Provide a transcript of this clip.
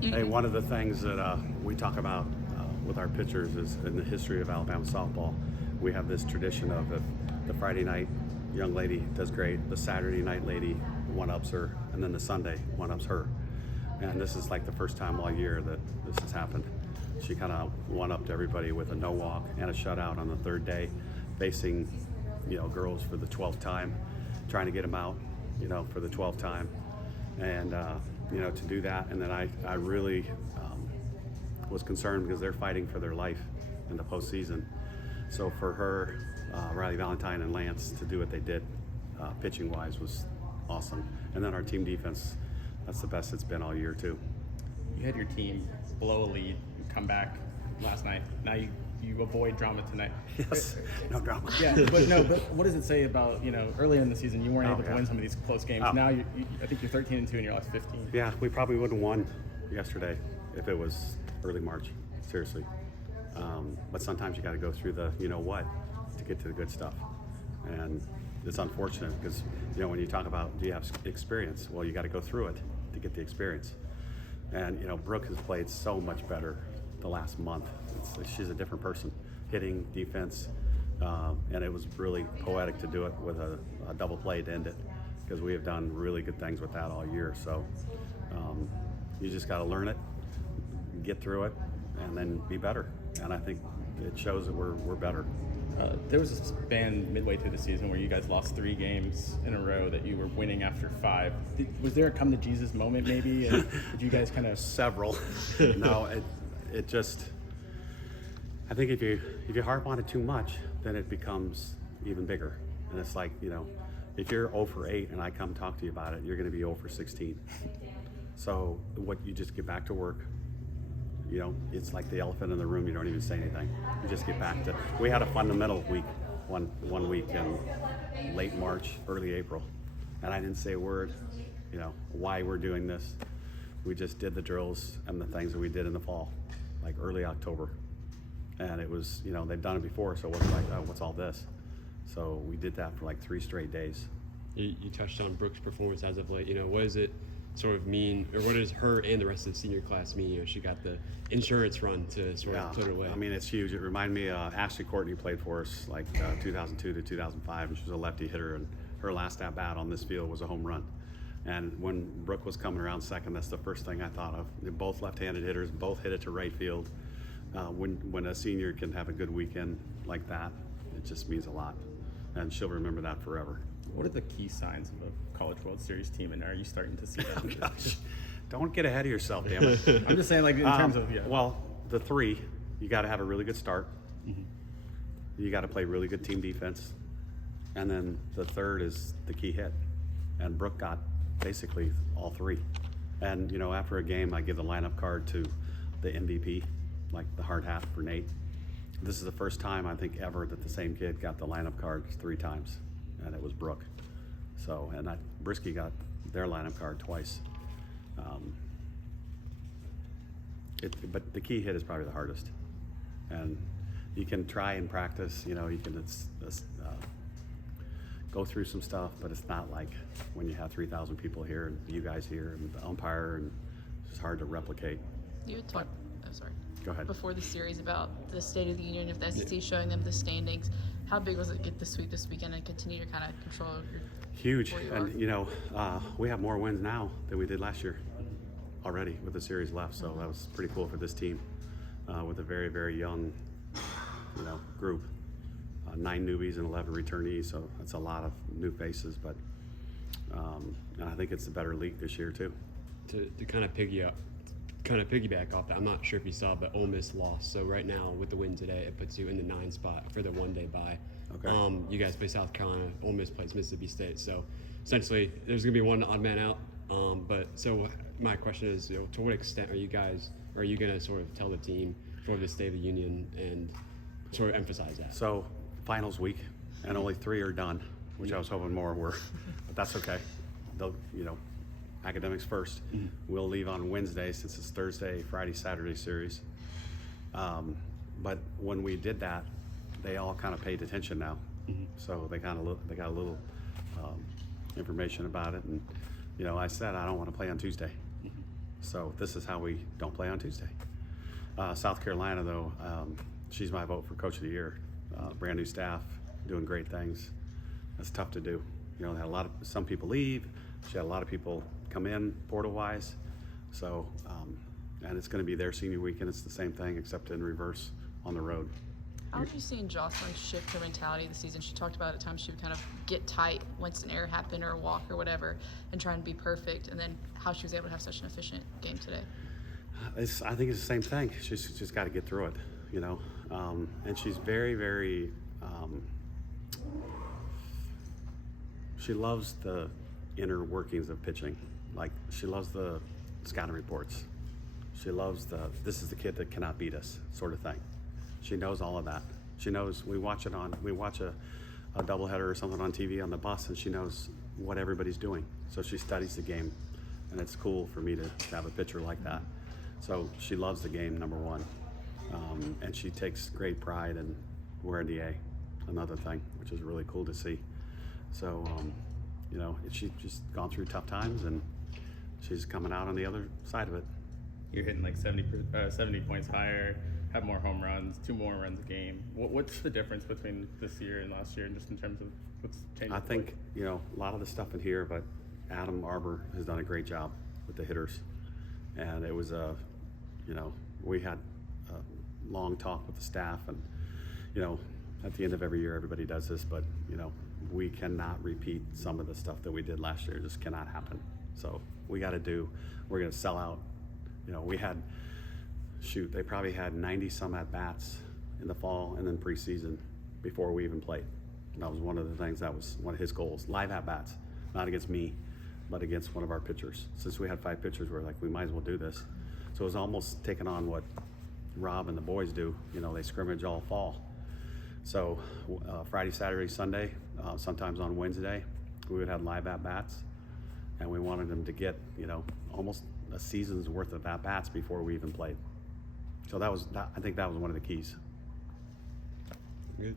Hey, one of the things that we talk about with our pitchers is in the history of Alabama softball, we have this tradition of if the Friday night young lady does great, the Saturday night lady one-ups her, and then the Sunday one-ups her. And this is like the first time all year that this has happened. She kind of one-upped everybody with a no-walk and a shutout on the third day, facing, girls for the 12th time, trying to get them out, for the 12th time. And, to do that. And then I really was concerned because they're fighting for their life in the postseason. So for her, Riley Valentine and Lance to do what they did, pitching-wise, was awesome. And then our team defense, that's the best it's been all year, too. You had your team blow a lead, come back last night. Now you avoid drama tonight. Yes, no drama. Yeah, but what does it say about, earlier in the season you weren't able to win some of these close games. Now I think you're 13-2 in your last 15. Yeah, we probably wouldn't have won yesterday if it was early March, seriously. But sometimes you got to go through the what to get to the good stuff. And it's unfortunate because, when you talk about do you have experience, well, you got to go through it to get the experience. And, Brooke has played so much better the last month. She's a different person, hitting, defense, and it was really poetic to do it with a double play to end it because we have done really good things with that all year. So you just got to learn it, get through it, and then be better. And I think it shows that we're better. There was a span midway through the season where you guys lost 3 games in a row that you were winning after 5. Was there a come to Jesus moment maybe? And did you guys kind of... Several. No, it just... I think if you harp on it too much, then it becomes even bigger. And it's like, if you're 0 for 8 and I come talk to you about it, you're going to be 0 for 16. So you just get back to work. It's like the elephant in the room. You don't even say anything. You just get back to. We had a fundamental week, one week in late March, early April, and I didn't say a word. Why we're doing this. We just did the drills and the things that we did in the fall, like early October, and it was they've done it before, so it wasn't like, oh, what's all this? So we did that for like 3 straight days. You touched on Brooke's performance as of late. What does it sort of mean, or what does her and the rest of the senior class mean? She got the insurance run to sort of put her away. I mean, it's huge. It reminded me Ashley Courtney played for us like 2002 to 2005, and she was a lefty hitter, and her last at bat on this field was a home run. And when Brooke was coming around second, that's the first thing I thought of. They're both left-handed hitters, both hit it to right field. When a senior can have a good weekend like that, it just means a lot, and she'll remember that forever. What are the key signs of a College World Series team, and are you starting to see that? Oh, gosh. Don't get ahead of yourself, damn it. I'm just saying, like, in terms of, Well, the 3, you got to have a really good start. Mm-hmm. You got to play really good team defense. And then the 3rd is the key hit. And Brooke got basically all 3. And, after a game, I give the lineup card to the MVP, like the hard hat for Nate. This is the first time, I think, ever that the same kid got the lineup card 3 times. And it was Brooke. So, and Brisky got their lineup card twice. But the key hit is probably the hardest. And you can try and practice, you can go through some stuff, but it's not like when you have 3,000 people here and you guys here and the umpire, and it's hard to replicate. You had talked, sorry. Go ahead. Before the series about the State of the Union of the SEC, showing them the standings. How big was it to get the sweep this weekend and continue to kind of control your... Huge. And, we have more wins now than we did last year already with the series left. So that was pretty cool for this team with a very, very young, group. 9 newbies and 11 returnees. So that's a lot of new faces. But and I think it's a better league this year, too. To kind of piggyback off that, I'm not sure if you saw, but Ole Miss lost. So right now, with the win today, it puts you in the 9th spot for the one-day bye. Okay. You guys play South Carolina. Ole Miss plays Mississippi State. So essentially, there's going to be one odd man out. But so my question is, to what extent are you going to sort of tell the team for the State of the Union and sort of emphasize that? So finals week, and only 3 are done, which I was hoping more were, but that's okay. They'll, academics first. Mm-hmm. We'll leave on Wednesday since it's Thursday, Friday, Saturday series. But when we did that, they all kind of paid attention now. Mm-hmm. So they got a little information about it. And, I said, I don't want to play on Tuesday. Mm-hmm. So this is how we don't play on Tuesday. South Carolina, though, she's my vote for Coach of the Year. Brand new staff, doing great things. That's tough to do. You know, they had some people leave. She had a lot of people come in portal-wise. So, and it's going to be their senior weekend. It's the same thing, except in reverse on the road. How have you seen Jocelyn shift her mentality this season? She talked about at times she would kind of get tight once an error happened or a walk or whatever and try and be perfect, and then how she was able to have such an efficient game today. I think it's the same thing. She's just got to get through it, you know. And she's very, very. She loves the inner workings of pitching. Like, she loves the scouting reports. She loves this is the kid that cannot beat us sort of thing. She knows all of that. She knows we watch a doubleheader or something on TV on the bus, and she knows what everybody's doing. So she studies the game, and it's cool for me to have a pitcher like that. So she loves the game, number one, and she takes great pride in wearing the A, another thing, which is really cool to see. So, you know, she's just gone through tough times, and she's coming out on the other side of it. You're hitting like 70 points higher, have more home runs, 2 more runs a game. What's the difference between this year and last year, and just in terms of what's changed? I think, you know, a lot of the stuff in here, but Adam Arbor has done a great job with the hitters. And it was you know, we had a long talk with the staff, and, you know, at the end of every year, everybody does this, but, you know, we cannot repeat some of the stuff that we did last year. It just cannot happen. So we're going to sell out. You know, they probably had 90 some at bats in the fall and then preseason before we even played. And that was one of the things, that was one of his goals. Live at bats, not against me, but against one of our pitchers. Since we had 5 pitchers, we're like, we might as well do this. So it was almost taking on what Rob and the boys do. You know, they scrimmage all fall. So Friday, Saturday, Sunday, sometimes on Wednesday, we would have live at bats, and we wanted them to get, you know, almost a season's worth of at bats before we even played. So I think that was one of the keys. Good.